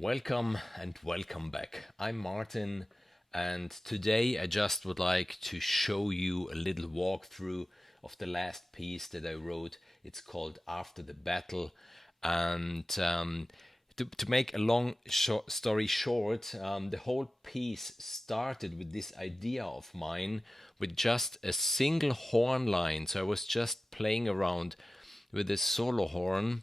Welcome and welcome back. I'm Martin, and today I just would like to show you a little walkthrough of the last piece that I wrote. It's called After the Battle, and to make a long story short, the whole piece started with this idea of mine with just a single horn line. So I was just playing around with this solo horn.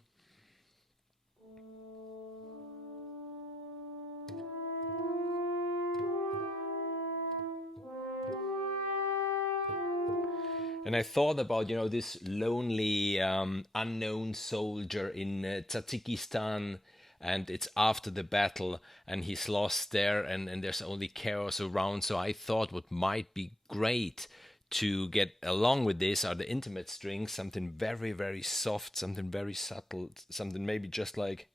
And I thought about, this lonely, unknown soldier in Tajikistan, and it's after the battle, and he's lost there, and there's only chaos around. So I thought what might be great to get along with this are the intimate strings, something very, very soft, something very subtle, something maybe just like.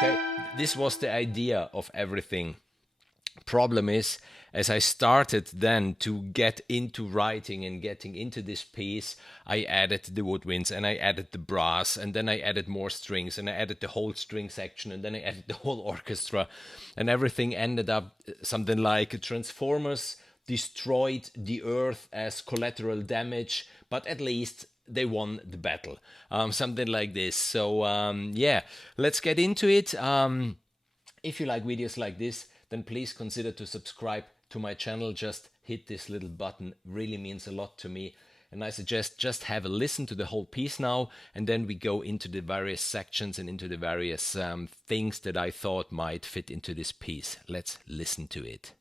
Okay, this was the idea of everything. Problem is, as I started then to get into writing and getting into this piece, I added the woodwinds and I added the brass, and then I added more strings, and I added the whole string section, and then I added the whole orchestra, and everything ended up something like Transformers destroyed the earth as collateral damage, but at least they won the battle. Something like this. So yeah, let's get into it. If you like videos like this, then please consider to subscribe to my channel. Just hit this little button, really means a lot to me. And I suggest just have a listen to the whole piece now, and then we go into the various sections and into the various things that I thought might fit into this piece. Let's listen to it.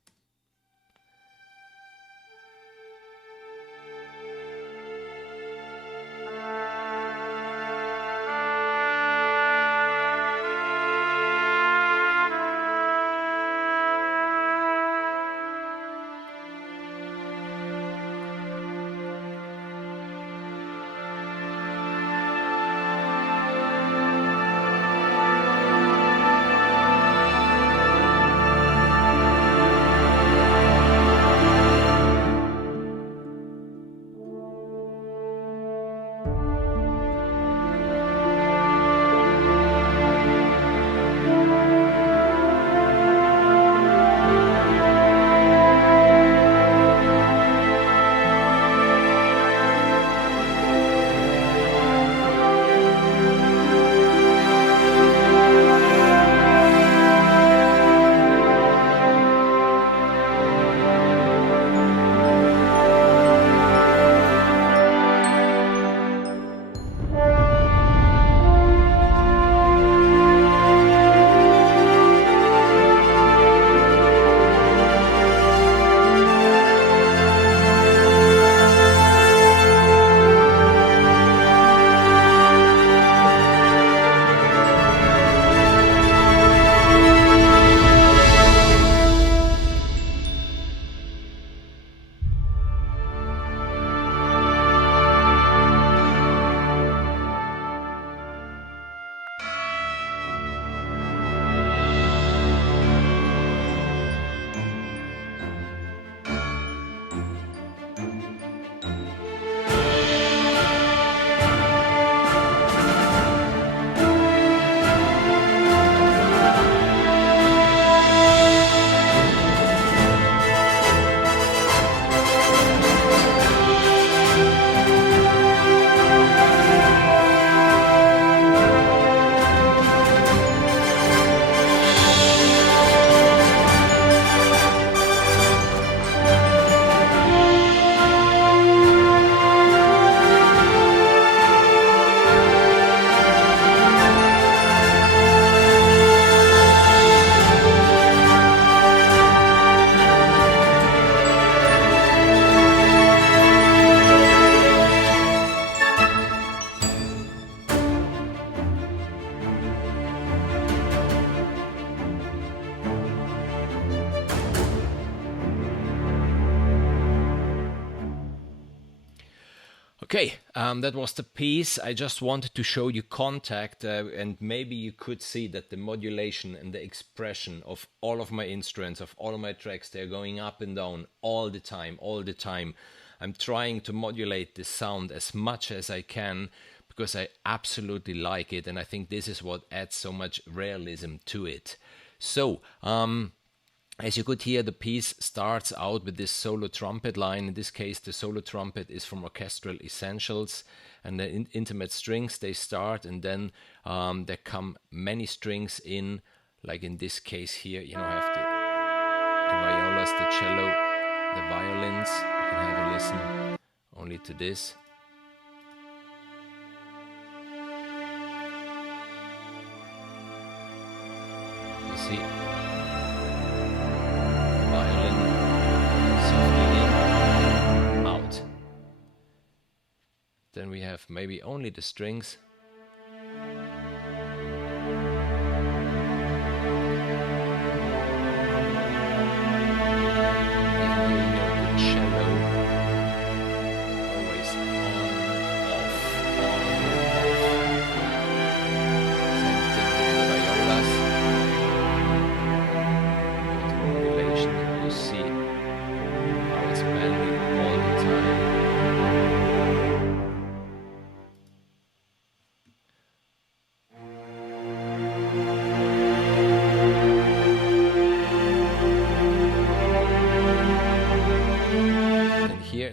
Okay, that was the piece. I just wanted to show you contact, and maybe you could see that the modulation and the expression of all of my instruments, of all of my tracks, they're going up and down all the time, all the time. I'm trying to modulate the sound as much as I can because I absolutely like it, and I think this is what adds so much realism to it. So, as you could hear, the piece starts out with this solo trumpet line. In this case, the solo trumpet is from Orchestral Essentials, and the intimate strings, they start, and then there come many strings in, like in this case here, you know, I have the violas, the cello, the violins. You can have a listen only to this. You see? Out. Then we have maybe only the strings.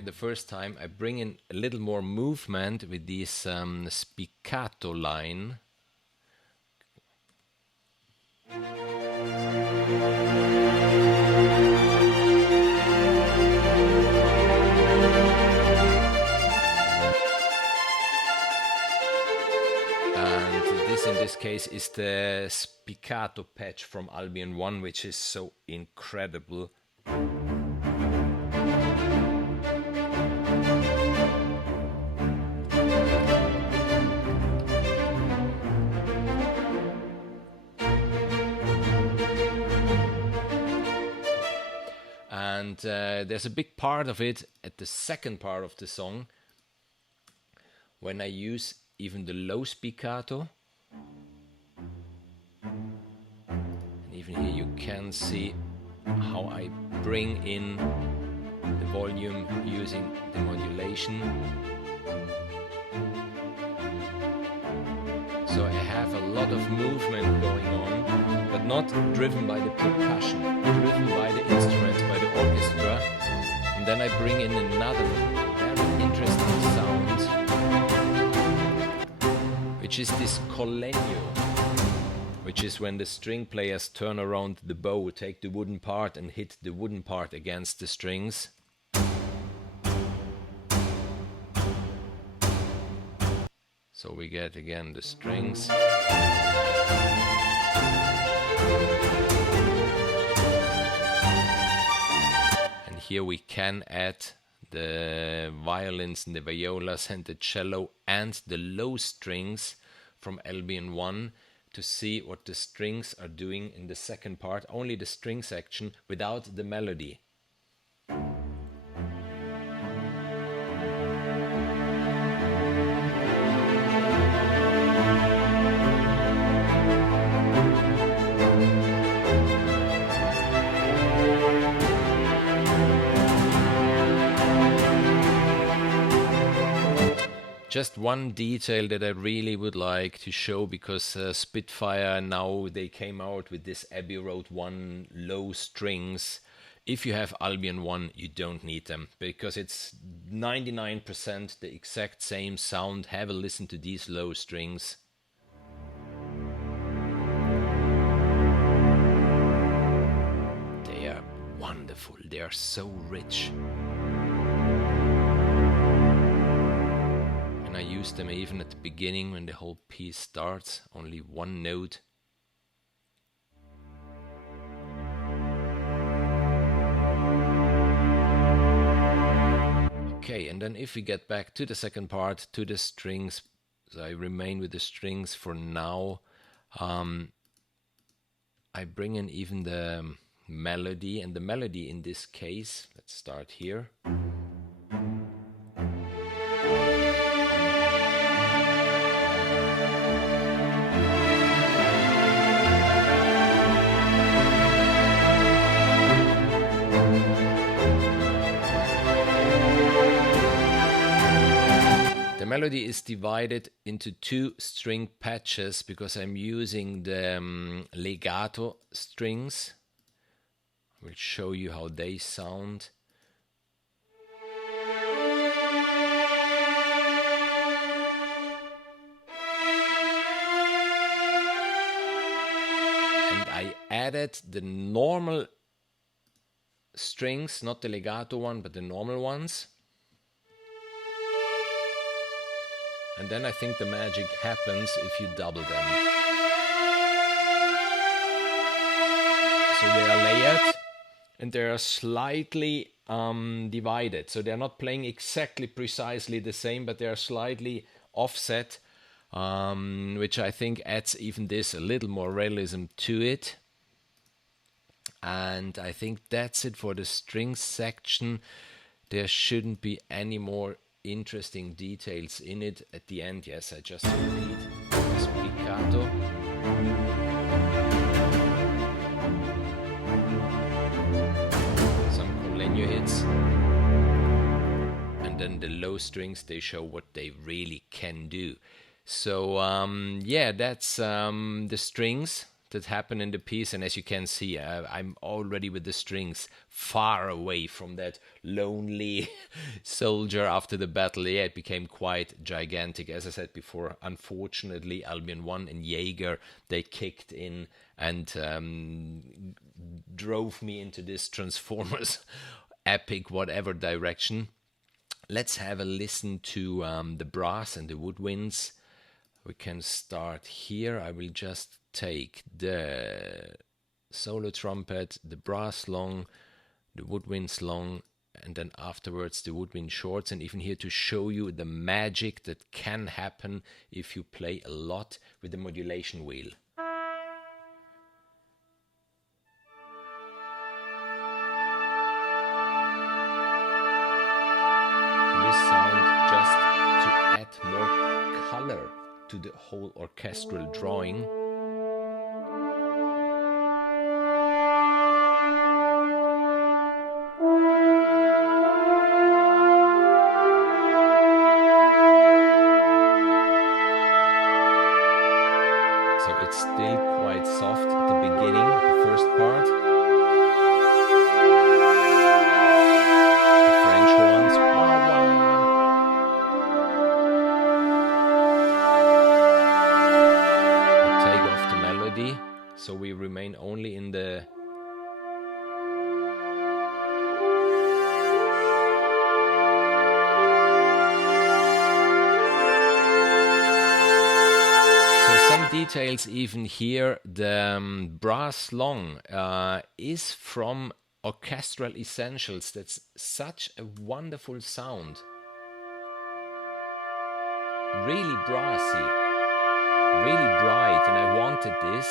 The first time I bring in a little more movement with this spiccato line. And this in this case is the spiccato patch from Albion One, which is so incredible. And there's a big part of it at the second part of the song when I use even the low spiccato. And even here you can see how I bring in the volume using the modulation. So I have a lot of movement going on, but not driven by the percussion, driven by the instruments, by the orchestra. And then I bring in another very interesting sound, which is this collegno, which is when the string players turn around the bow, take the wooden part and hit the wooden part against the strings. So we get again the strings. And here we can add the violins and the violas and the cello and the low strings from Albion One to see what the strings are doing in the second part, only the string section without the melody. Just one detail that I really would like to show, because Spitfire, now they came out with this Abbey Road 1 low strings. If you have Albion One, you don't need them, because it's 99% the exact same sound. Have a listen to these low strings. They are wonderful, they are so rich. I use them even at the beginning when the whole piece starts, only one note. Okay, and then if we get back to the second part, to the strings, so I remain with the strings for now. I bring in even the melody, and the melody in this case, let's start here. melody is divided into 2 string patches because I'm using the legato strings. I will show you how they sound. And I added the normal strings, not the legato one, but the normal ones. And then I think the magic happens if you double them. So they are layered and they are slightly divided. So they're not playing exactly precisely the same, but they are slightly offset, which I think adds even this a little more realism to it. And I think that's it for the strings section. There shouldn't be any more interesting details in it. At the end, yes, I just repeat spiccato. Some con legno hits. And then the low strings, they show what they really can do. So, yeah, that's the strings that happen in the piece. And as you can see, I'm already with the strings far away from that lonely soldier after the battle. Yeah, it became quite gigantic. As I said before, unfortunately, Albion One and Jaeger, they kicked in and drove me into this Transformers epic whatever direction. Let's have a listen to the brass and the woodwinds. We can start here. I will just take the solo trumpet, the brass long, the woodwinds long, and then afterwards the woodwind shorts. And even here to show you the magic that can happen if you play a lot with the modulation wheel. This sound just to add more color to the whole orchestral drawing. So it's still quite soft at the beginning, the first part. The French horns. Wah, wah. We take off the melody, so we remain only in the some details even here. The brass long is from Orchestral Essentials. That's such a wonderful sound. Really brassy, really bright, and I wanted this.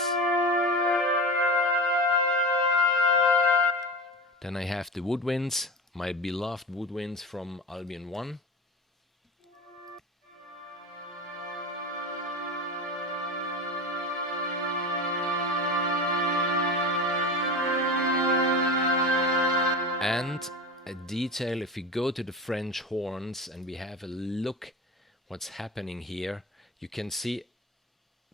Then I have the woodwinds, my beloved woodwinds from Albion One. And a detail, if we go to the French horns and we have a look what's happening here, you can see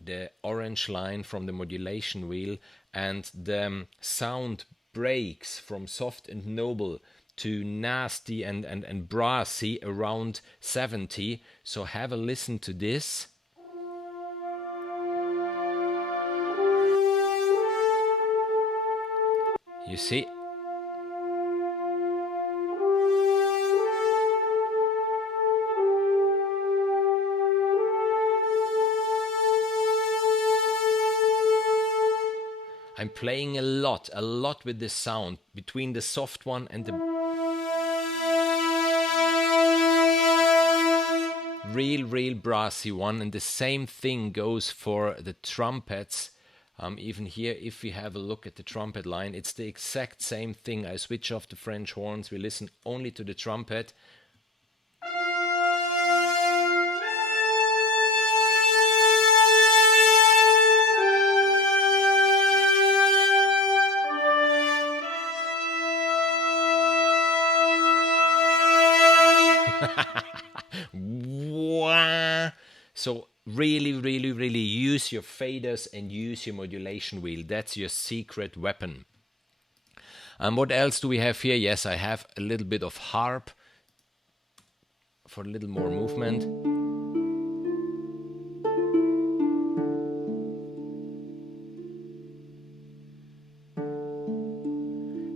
the orange line from the modulation wheel, and the sound breaks from soft and noble to nasty and brassy around 70. So have a listen to this. You see? I'm playing a lot with this sound between the soft one and the real brassy one, and the same thing goes for the trumpets. Even here, if we have a look at the trumpet line, it's the exact same thing. I switch off the French horns, we listen only to the trumpet. Wow! So really, really, really use your faders and use your modulation wheel. That's your secret weapon. And what else do we have here? Yes, I have a little bit of harp for a little more movement.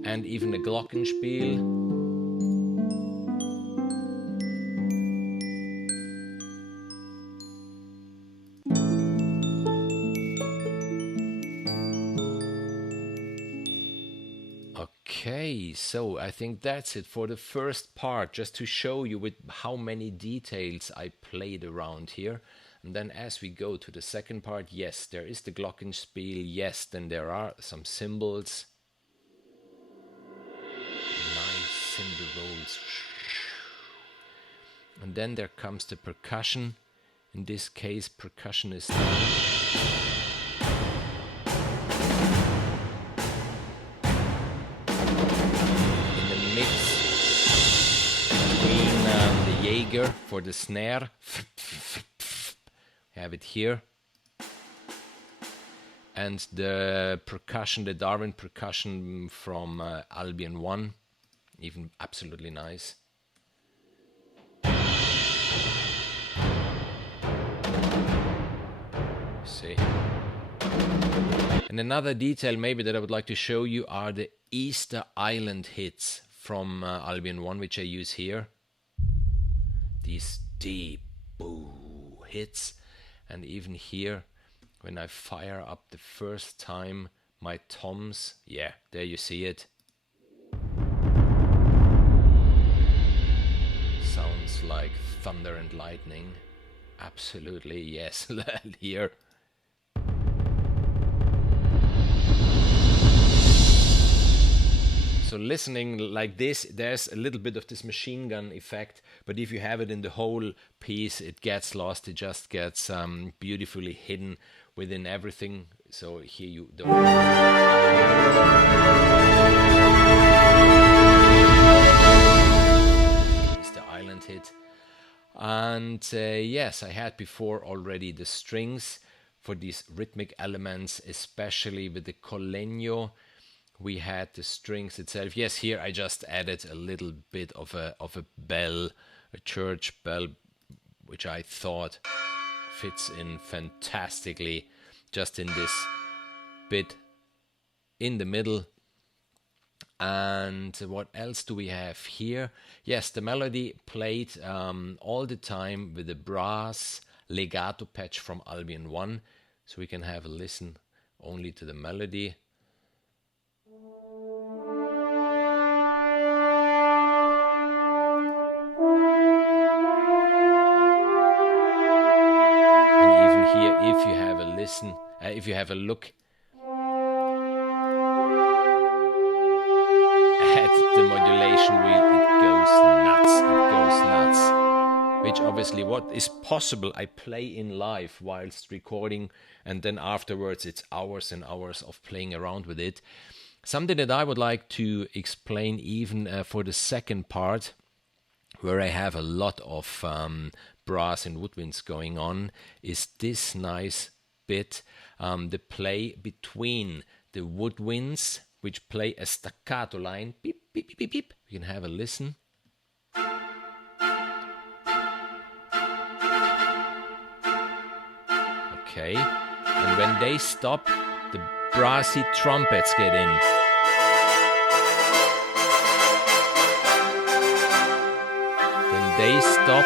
And even a glockenspiel. Okay, so I think that's it for the first part, just to show you with how many details I played around here. And then as we go to the second part, yes, there is the glockenspiel, yes, then there are some cymbals. Nice cymbal rolls. And then there comes the percussion. In this case, percussion is Jaeger for the snare. Have it here. And the percussion, the Darwin percussion from Albion One. Even absolutely nice. See. And another detail maybe that I would like to show you are the Easter Island hits from Albion One, which I use here. These deep boo hits, and even here when I fire up the first time my toms, yeah, there you see it. Sounds like thunder and lightning. Absolutely, yes. Here. So listening like this, there's a little bit of this machine gun effect, but if you have it in the whole piece, it gets lost. It just gets beautifully hidden within everything. So here you don't. Here's the island hit. And yes, I had before already the strings for these rhythmic elements, especially with the collegno. We had the strings itself. Yes, here I just added a little bit of a bell, a church bell, which I thought fits in fantastically just in this bit in the middle. And what else do we have here? Yes, the melody played all the time with the brass legato patch from Albion One. So we can have a listen only to the melody. Here, if you have a listen, if you have a look at the modulation wheel, it goes nuts, which obviously what is possible I play in live whilst recording, and then afterwards it's hours and hours of playing around with it. Something that I would like to explain even for the second part, where I have a lot of brass and woodwinds going on, is this nice bit, the play between the woodwinds, which play a staccato line, beep, beep, beep, beep, beep. You can have a listen. Okay, and when they stop, the brassy trumpets get in. When they stop,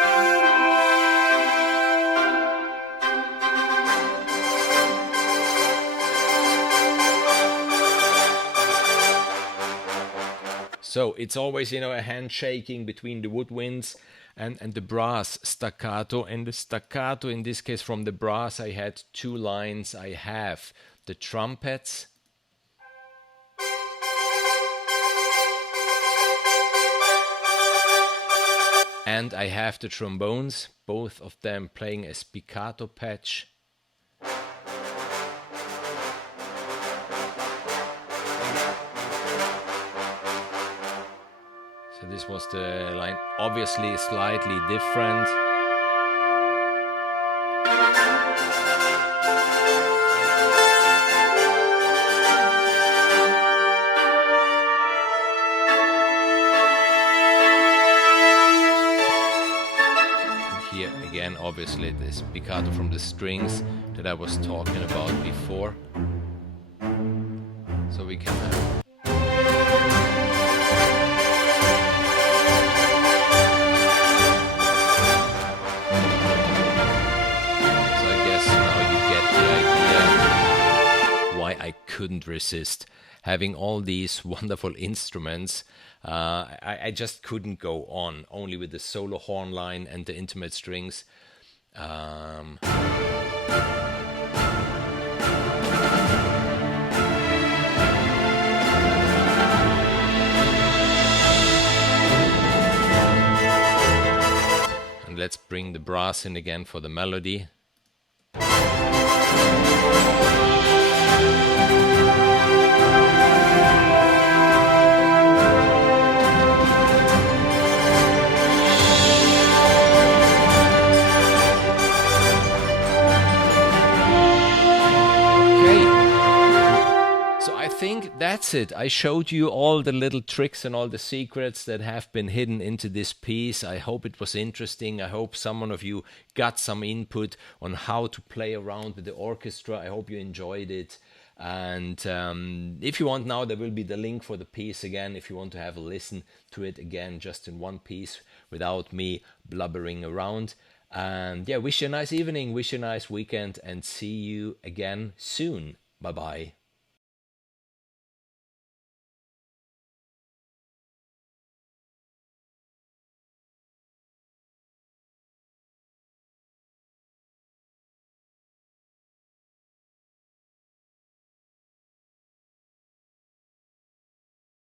so it's always, a handshaking between the woodwinds and the brass staccato. And the staccato, in this case from the brass, I had two lines. I have the trumpets, and I have the trombones, both of them playing a spiccato patch. So this was the line, obviously slightly different. obviously this piccato from the strings that I was talking about before. So we can have I couldn't resist having all these wonderful instruments. I just couldn't go on only with the solo horn line and the intimate strings. And let's bring the brass in again for the melody. I think that's it. I showed you all the little tricks and all the secrets that have been hidden into this piece. I hope it was interesting. I hope someone of you got some input on how to play around with the orchestra. I hope you enjoyed it. And if you want now, there will be the link for the piece again if you want to have a listen to it again, just in one piece without me blubbering around. And yeah, wish you a nice evening, wish you a nice weekend, and see you again soon. Bye-bye.